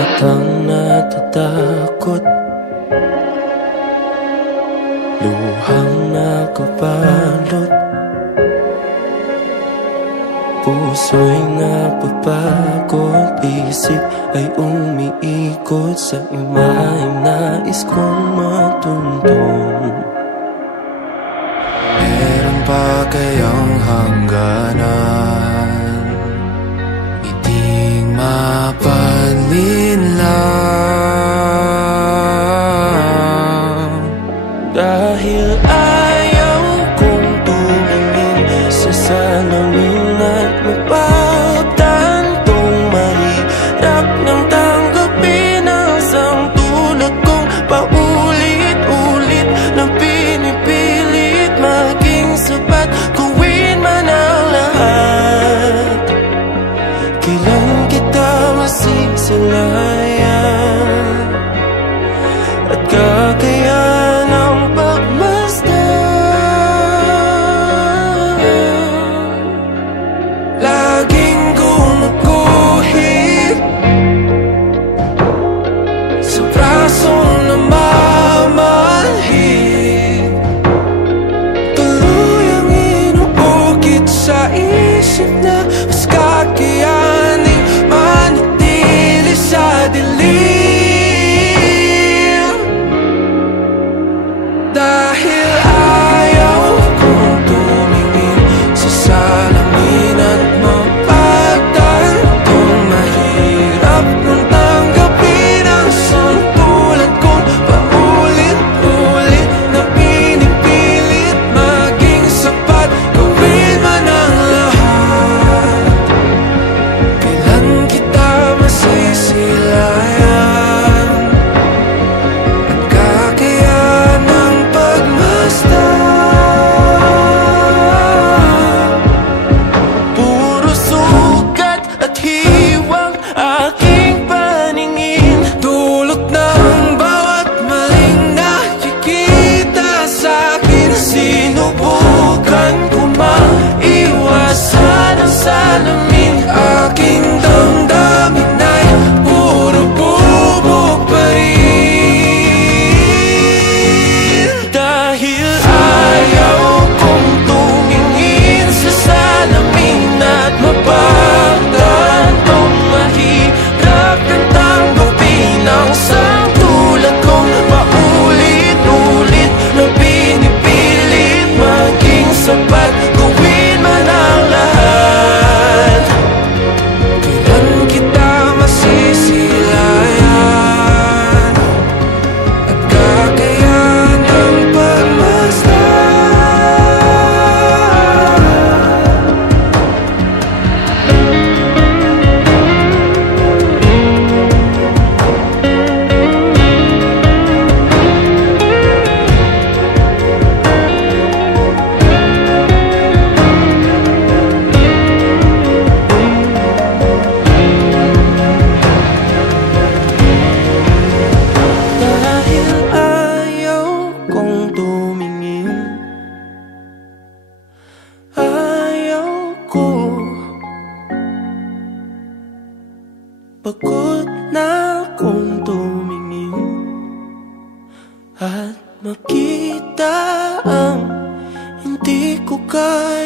matang natatakot, luhang nakabalot, puso'y napapagod, isip ay umiikot sa imaheng nais kong matuntun. Meron pa kayang hangganan, ngiting mapalinlang. Dahil ayaw kong tumingin sa salamin at mapagtantong mahirap nang tanggapin ang isang tulad kong paulit-ulit na pinipilit maging sapat, gawin man ang lahat. Kailan kita masisilayan at kakayanan ang pagmasdan? Laging gumuguhit sa brasong namamanhid, tuluyang inuukit sa isip na mas kakayaning manatili sa dilim. Dahil ayaw kong tumingin sa salamin at mapagtantong mahirap nang tanggapin ang isang tulad kong paulit-ulit na pinipilit maging sapat, gawin man ang lahat. Kailan kita masisilayan at kakayanan ang pagmasdan? Puro sugat at hiwang aking paningin, Dulot ng bawat maling nakikita sa'kin. sinubukan ko maiwasan ang salamin. Aking damdamin ay puro bubog pa rin. Dahil ayaw kong tumingin sa salamin at mapagtantong mahirap kang tanggapin ang isang tulad kong paulit-ulit na pinipilit maging sapat, gawin man ang lahat. Kailan kita masisilayan at kakayanan ang Dahil ayaw kong tumingin, ayaw ko, pagod na akong tumingin at makita ang hindi ko kaya.